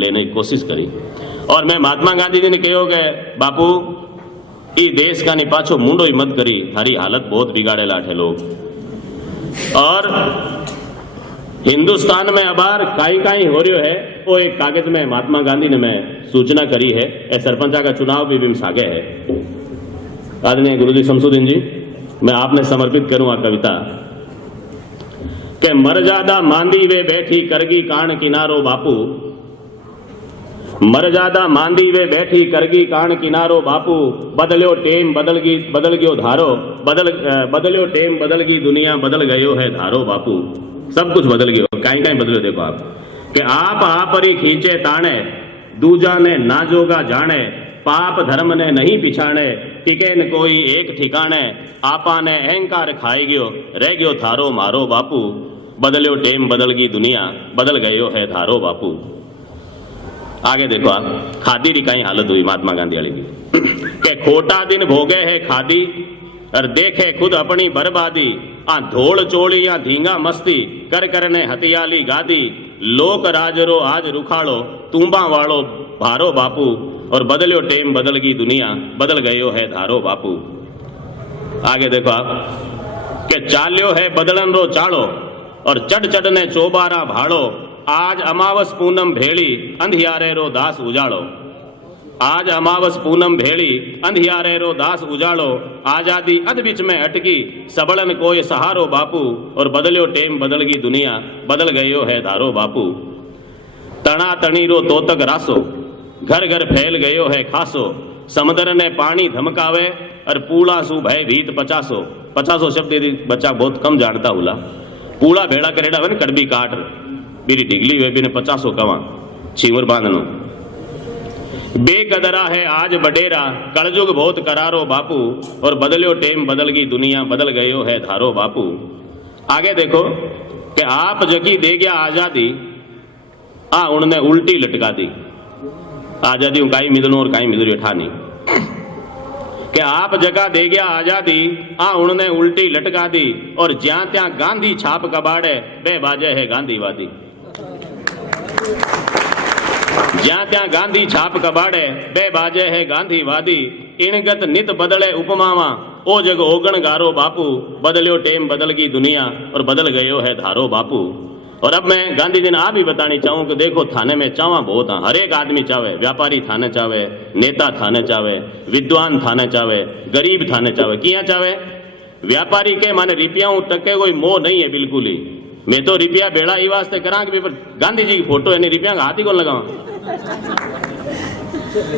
लेने की कोशिश करी। और मैं महात्मा गांधी जी ने कहो कि बापू ई देश का पाछो मुंडो ही मत करी, थारी हालत बहुत बिगाड़ेला है लोग। और हिंदुस्तान में अबार काई काई हो रही है वो एक कागज में महात्मा गांधी ने मैं सूचना करी है। सरपंचा का चुनाव भी बिम सागे है। आदरणीय गुरुजी शमसुद्दीन जी, मैं आपने समर्पित करूं आ कविता के मर जादा मांदी वे बैठी करगी कान किनारो बापू, मर जादा मांदी वे बैठी करगी कान किनारो बापू, बदल्यो टेम बदल गयो धारो, बदल्यो टेम बदल गई दुनिया बदल गयो है धारो बापू। सब कुछ बदल गयो, काई काई बदलो देखो आप कि आप आपरी खींचे ताणे, दूजा ने ना जोगा जाने, पाप धर्म ने नहीं पिछाणे, टिके न कोई एक ठिकाने, आपा ने अहंकार खाई गयो, रह गयो थारो मारो बापू, बदल्यो टेम बदल गई दुनिया बदल गयो है धारो बापू। आगे देखो आप, खादी की कई हालत हुई महात्मा गांधी वाली की के खोटा दिन भोगे है खादी और देखे खुद अपनी बर्बादी, आ धोल चोली या धींगा मस्ती कर करने हथियाली गादी, लोक राजरो आज रुखाड़ो तूंबा वालो भारो बापू, और बदल्यो टेम बदल गई दुनिया बदल गयो है धारो बापू। आगे देखो आप के चाल्यो है बदलन रो चाड़ो और चढ़ चढ़ ने चोबारा भाड़ो, आज अमावस पूनम भेड़ी अंधियारे रो दास उजाड़ो, आज अमावस पूनम भेड़ी अंधियारे रो दास उजाड़ो, आजादी अध बीच में अटकी सबड़न कोई सहारो बापू, और बदल्यो टेम बदल गई दुनिया बदल गयो है धारो बापू। तना तणी रो तोतक रासो घर घर फैल गयो है खासो, समुद्र ने पानी धमकावे और पूला सु भय भीत 50 शब्द यदि बच्चा बहुत कम जानता हुला, पूला भेड़ा करेड़ा वन कड़बी काट बीरी डिगली हुए बिने 50 कवा छीवर बांधनो, बेकदरा है आज बडेरा कलजुग बहुत करारो बापू, और बदल्यो टेम बदल गई दुनिया बदल गयो है धारो बापू। आगे देखो कि आप जकी दे गया आजादी आ उनने उल्टी लटका दी, आजादी काई मिदनो और काई मिदरियो ठानी कि आप जगह दे गया आजादी आ उनने उल्टी लटका दी, और ज्यां त्या गांधी छाप कबाड़े बे बाजे है गांधीवादी, ज्यां त्या गांधी छाप कबाड़े बे बाजे है गांधीवादी, इणगत नित बदले उपमावा ओ जग ओगण गारो बापू, बदल्यो टेम बदल गई दुनिया और बदल गयो है धारो बापू। और अब मैं गांधी जी ने आप भी बतानी चाहूं कि देखो थाने में चावा बहुत हर एक आदमी चाहे, व्यापारी थाने चाहे, नेता थाने चाहे, विद्वान थाने चाहे, गरीब थाने चाहे, किया चाहे। व्यापारी के माने रुपया टके कोई मोह नहीं है बिल्कुल ही, मैं तो रुपया बेड़ा ई वास्ते करा कि गांधी जी की फोटो है रुपया का हाथ ही कौन लगावा,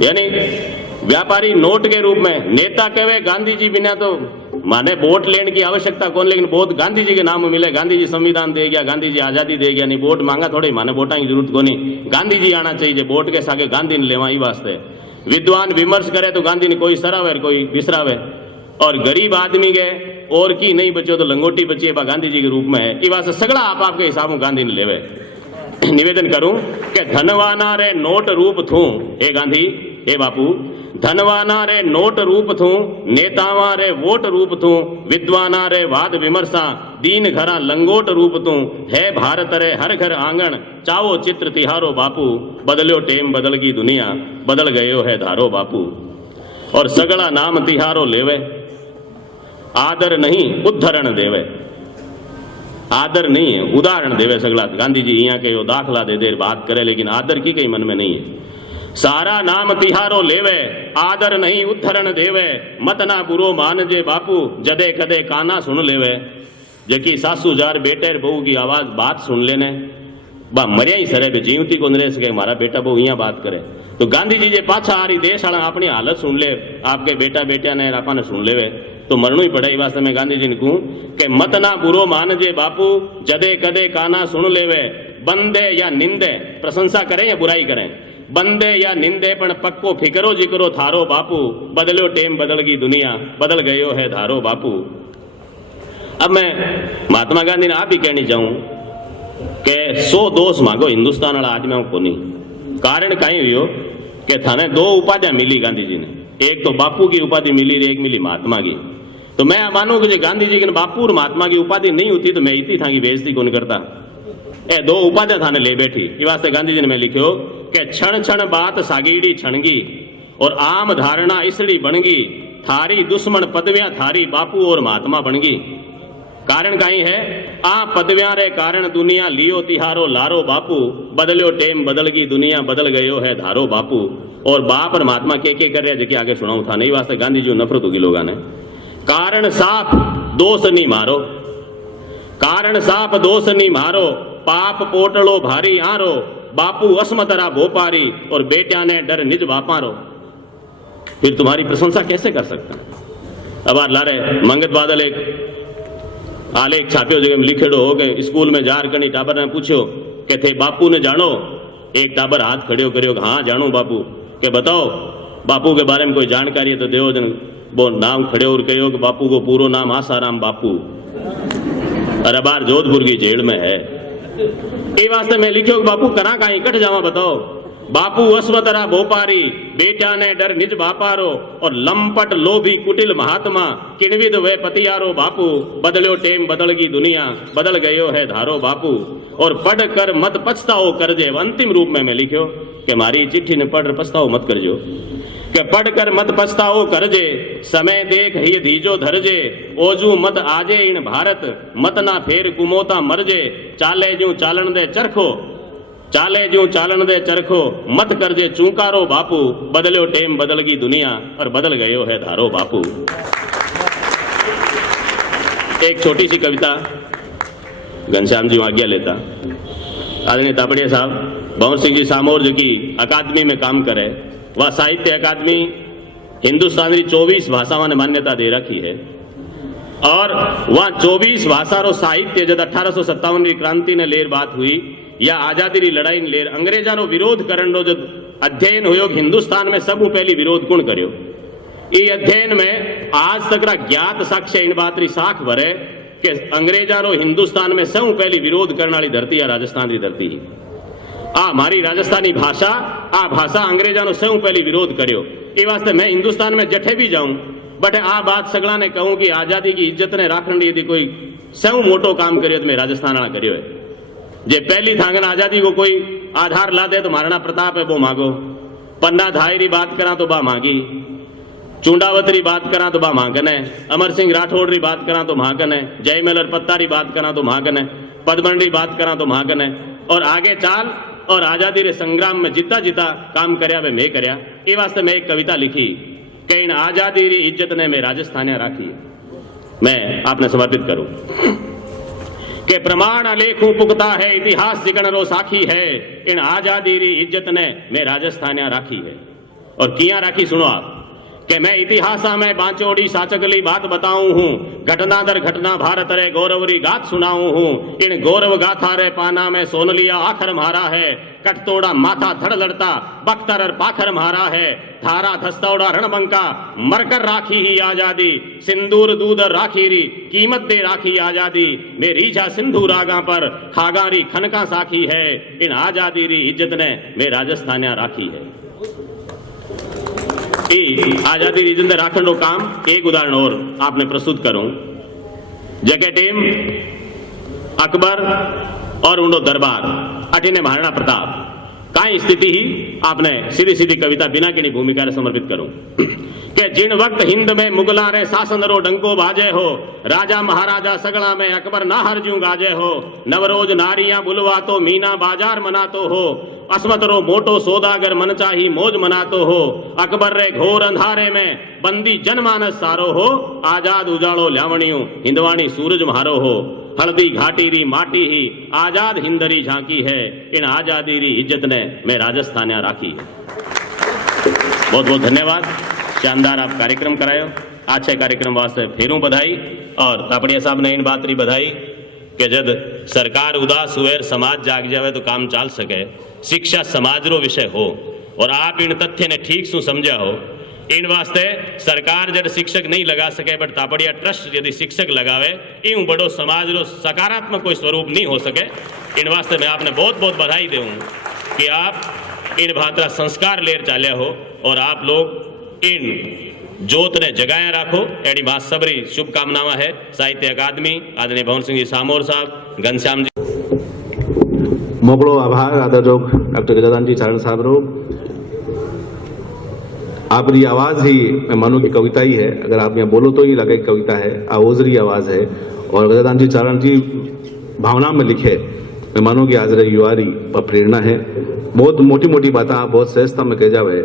यानी व्यापारी नोट के रूप में, नेता कहे गांधी जी बिना तो माने वोट लेने की आवश्यकता कौन, लेकिन वोट गांधी जी के नाम मिले, गांधी जी संविधान दे गया, गांधी जी आजादी दे गया, नहीं वोट मांगा थोड़ी, माने वोटा की जरूरत को नहीं, गांधी जी आना चाहिए वोट के सागे गांधी ने लेवा ई वास्ते। विद्वान विमर्श करे तो गांधी ने कोई सरावे कोई बिसरावे, और गरीब आदमी के और की नहीं बचो तो लंगोटी बची है गांधी जी के रूप में है, ई वास्ते सगड़ा आप आपके हिसाब गांधी ने लेवे। निवेदन करूं कि धनवाना रे नोट रूप थू, हे गांधी हे बापू, धनवाना रे नोट रूप थू, नेतावा रे वोट रूप थू, विद्वाना रे वाद विमर्शा, दीन घरा लंगोट रूप तू, है भारत रे हर घर आंगन, चावो चित्र तिहारो बापू, बदल्यो टेम बदल गई दुनिया बदल गयो है धारो बापू। और सगड़ा नाम तिहारो लेवे, आदर नहीं उद्धरण देवे, आदर नहीं है उदाहरण देवे सगला। गांधी जी यहाँ के दाखला दे देर बात करे, लेकिन आदर की कहीं मन में नहीं है। सारा नाम तिहारो लेवे, आदर नहीं उद्धरण देवे, मत ना बुरो मान जे बापू, जदे कदे काना सुन लेवे। जकी सासू जार बेटे बहू की आवाज बात सुन लेने, बा मरिया ही सरे जीवती को नरेश के मारा बेटा बहू यहाँ बात करे, तो गांधी जी जे पाछा आ रही देश वाला अपनी हालत सुन ले, आपके बेटा बेटिया ने आपने सुन लेवे तो मरणु ही पड़े। वास्ते मैं गांधी जी ने कहूं कि मत ना बुरो मान जे बापू, जदे कदे काना सुन लेवे, बंदे या निंदे, प्रशंसा करें या बुराई करें, बंदे या निंदे पण पक्को फिकरो जिक्रो थारो बापू, बदलो टेम बदल गई दुनिया बदल गयो है धारो बापू। अब मैं महात्मा गांधी ने आप ही कहनी चाहूं कि 100 दोष मांगो हिंदुस्तान वाला आदमी को नहीं। कारण कहीं हुई हो कि थाने 2 उपाधियां मिली गांधी जी ने, एक तो बापू की उपाधि मिली, एक मिली महात्मा की। तो मैं मानू कि गांधी जी के बापू और महात्मा की उपाधि नहीं होती तो मैं इतनी था की बेइज्जती कौन करता। 2 उपाधियां थाने ले बैठी, इस वास्ते गांधी जी ने मैं लिखो कि क्षण क्षण बात सागीड़ी छणगी और आम धारणा इसड़ी बनगी, थारी दुश्मन पदवियां थारी बापू और महात्मा बनगी। कारण कहीं है आ पदवियां रे कारण दुनिया लियो तिहारो लारो बापू, बदलियो टेम बदलगी दुनिया बदल गयो है धारो बापू। और बाप और महात्मा के कर रहे जैसे आगे सुनाऊ था नहीं वास्ते गांधी जी नफरत होगी लोगों ने। कारण साफ दोष नहीं मारो, कारण साफ दोष नहीं मारो, पाप पोटलो भारी आरो, बापू असमतरा भोपारी और बेटिया ने डर निज बापारो। फिर तुम्हारी प्रशंसा कैसे कर सकता। अब आ लारे मंगत बादल एक आलेख छाप्यो जगह में लिखेड़ो हो गए स्कूल में जार कणी टाबर ने पूछो कि थे बापू ने जानो। एक टाबर हाथ खड़े करियो हाँ जानो बापू। के बताओ बापू के बारे में कोई जानकारी है तो देव जन वो नाम खड़े और कहो कि बापू को पूरा नाम आसाराम बापू, अरे बार जोधपुर की जेल में है। ये वास्ते मैं लिखियो कि बापू करा कहीं कट जावा बताओ। बापू अश्वतरा भोपारी, बेटा ने डर निज बापारो और लंपट लोभी कुटिल महात्मा, किणविद वे पतियारो बापू, बदलो टेम बदलगी दुनिया बदल गयो है धारो बापू। और पढ़ कर मत पछताओ करजे। अंतिम रूप में मैं लिखियो कि मारी चिट्ठी ने पढ़ पछताओ मत करजो, कि पढ़ कर मत पछताओ करजे, समय देख ही धीजो धरजे, ओजू मत आजे इन भारत, मत ना फेर कुमोता मरजे, चाले जू चालन दे चरखो, चाले जू चालन दे चरखो, मत करजे चूकारो बापू, बदलो टेम बदलगी दुनिया और बदल गयो है धारो बापू। एक छोटी सी कविता घनश्याम जी आज्ञा लेता। आदरणीय तापड़िया साहब भंवर सिंह जी सामोर जो की अकादमी में काम करे, वह साहित्य अकादमी हिंदुस्तान की 24 भाषाओं ने मान्यता दे रखी है। और वह 24 भाषा रो साहित्य जब 1857 की क्रांति ने लेर बात हुई या आजादी री लड़ाई ने लेर अंग्रेजा रो विरोध करण रो जब अध्ययन हुयो हिंदुस्तान में सबू पहली विरोध कौन करियो। ये अध्ययन में आज तक रा ज्ञात साक्ष्य इन बात री साख भरे कि अंग्रेजा रो हिंदुस्तान में सब पहली विरोध करने वाली धरती है राजस्थान की धरती ही। आ मारी राजस्थानी भाषा आ भाषा अंग्रेजा नो सब पहली विरोध करियो। ये वास्ते मैं हिंदुस्तान में जठे भी जाऊं बट आ बात सगला ने कहूं कि आजादी की इज्जत ने राखने यदि कोई सब मोटो काम करियो तो मैं राजस्थान वाला करियो है। जे पहली थांगन आजादी को कोई आधार ला दे तो महाराणा प्रताप है वो मांगो, पन्ना धाई री बात करा तो बा मांगी, चूंडावत री बात करा तो बा मांगन है, अमर सिंह राठौड़ री बात करा तो मांगन है, जयमल पत्ता री बात करा तो मांगन है, पद्मन री बात करा तो मांगन है। और आगे चाल और आजादी रे संग्राम में जिता जिता काम करया वे मैं करया। ये वास्ते मैं एक कविता लिखी कि इन आजादी री इज्जत ने मैं राजस्थानिया राखी, मैं आपने समर्पित करूं कि प्रमाण अलेखू पुख्ता है, इतिहास जिगण रो साखी है, इन आजादी री इज्जत ने मैं राजस्थानिया राखी है। और किया राखी सुनो आप कि मैं इतिहासा में बांचोड़ी साचगली बात बताऊं हूं, घटना दर घटना भारत रे गौरवरी गाथ सुनाऊं हूं, इन गौरव गाथा रे पाना में सोनलिया आखर मारा है, कटतोड़ा माथा धड़ लड़ता बख्तर पाखर मारा है, थारा धस्तौड़ा रणबंका मरकर राखी ही आजादी, सिंदूर दूध राखी री कीमत दे राखी आजादी, मेरी जा सिंधु रागा पर खागारी खनका साखी है, इन आजादी री इज्जत ने मैं राजस्थानिया राखी है। आजादी रीजन राखण काम एक उदाहरण और आपने प्रस्तुत करूं। जगह टेम अकबर और उंडो दरबार अटीने महाराणा प्रताप काई स्थिति ही आपने सीधी सीधी कविता बिना की भूमिका रे समर्पित करूं कि जिन वक्त हिंद में मुगला रे शासन रो डंको बाजे हो, राजा महाराजा सगला में अकबर ना हरजू गाजे हो, नवरोज नारियां बुलवा तो मीना बाजार मनातो हो, असमत रो मोटो सौदागर मन चाही मौज मनातो हो, अकबर रे घोर अंधारे में बंदी जनमानस सारो हो, आजाद उजाड़ो ल्यावणियों हिंदवाणी सूरज म्हारो हो, हल्दी घाटी री माटी ही आजाद हिंदरी झांकी है, इन आजादी री इज्जत ने मैं राजस्थानिया राखी है। बहुत बहुत धन्यवाद, शानदार आप कार्यक्रम करायो। अच्छे कार्यक्रम वास्ते फेरू बधाई। और तापड़िया साहब ने इन बात री बधाई कि जब सरकार उदास हुए समाज जाग जावे तो काम चाल सके, शिक्षा समाज रो विषय हो और आप इन तथ्य ने ठीक सु समझा हो। इन वास्ते सरकार जब शिक्षक नहीं लगा सके बट तापड़िया ट्रस्ट यदि शिक्षक लगावे यूं बड़ो समाज रो सकारात्मक कोई स्वरूप नहीं हो सके। इन वास्ते मैं आपने बहुत बहुत बधाई दूं कि आप इन भातरा संस्कार लेर चाल्या हो और आप लोग इन जोत ने जगाया राखो। एडी मां सबरी शुभकामनाएं है। साहित्य अकादमी आदरणीय भंवर सिंह जी सामोर साहब, घनश्याम जी। मोकड़ो आभार आदरयोग डॉक्टर गजानंद जी चारण साहब रो। आपकी आवाज़ ही मैं मानूं कि कविता ही है, अगर आप यहाँ बोलो तो ही लगे कविता है, आवाज़री आवाज़ है। और गजानंद जी चारण जी भावना में लिखे, मैं मानूं कि आज रे युवारी पर प्रेरणा है। बहुत मोटी मोटी बातें आप बहुत सहजता में कह जावे।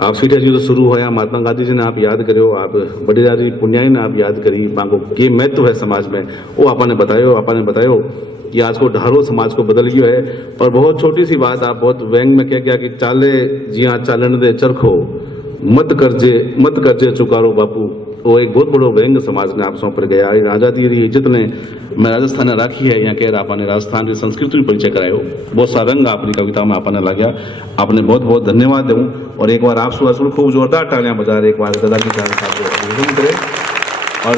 आप सीठे जी तो शुरू होया, महात्मा गांधी जी ने आप याद करो, आप बड़ेजारी पुण्याई ने आप याद करी, मांगो के महत्व है समाज में वो आपने बतायो कि आज को ढारो समाज को बदल गयो है। और बहुत छोटी सी बात आप बहुत व्यंग में कह गया कि चाले जिया चालन दे चरखो, मत करजे चुकारो बापू। वो एक बहुत बड़ो व्यंग समाज ने आप सौंप गया। आज़ादी री इज्जत ने मैं राजस्थान ने राखी है, यहाँ कह आपने राजस्थान की संस्कृति भी परिचय करायो। बहुत सा रंग अपनी कविता में आपने लाग्या, आपने बहुत बहुत धन्यवाद दूँ। और एक बार आप सुबह खूब जोरदार तालियां बजा रहे, एक बार दादाजी चारण साहब को करे। और